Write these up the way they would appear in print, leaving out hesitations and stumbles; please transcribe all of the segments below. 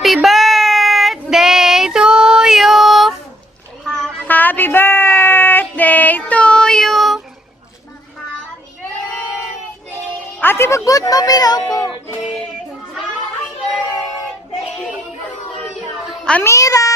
Happy birthday to you. Happy birthday to you. Ate, mag-good mo pilaw po. Amira!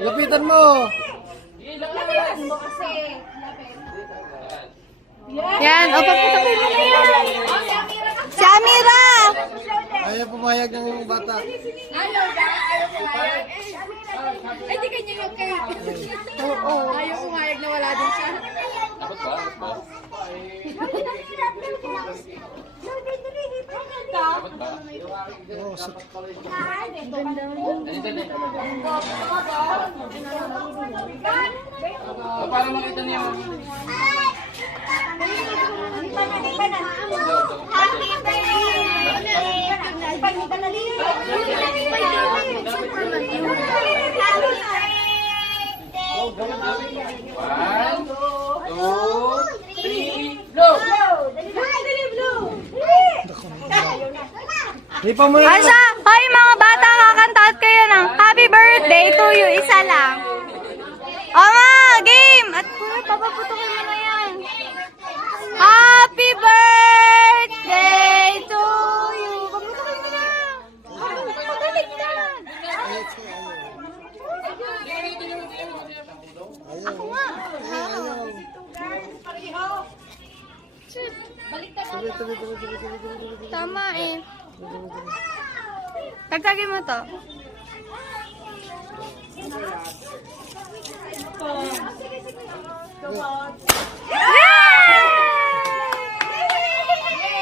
Lapitan mo. Lapitan mo kasi. Yan, o papatapin mo na yan. Si Amira! Ayaw pumayag ng bata. Ayaw pumayag. Ay, di kanya yung kayo. Oo. Ayaw pumayag na wala din siya. Dapat ba? Dapat ba? Oh, Para makita niya. One, two, three, go! Lipa mo na. Asa, hoy mga bata, kakantaot kayo ng happy birthday to you. Isa lang. O mga, game! At papaputokin mo na yan. Happy birthday to you. Papaputokin mo na. Pagaligtad. Ako nga. Tama eh. Tagtagin mo to.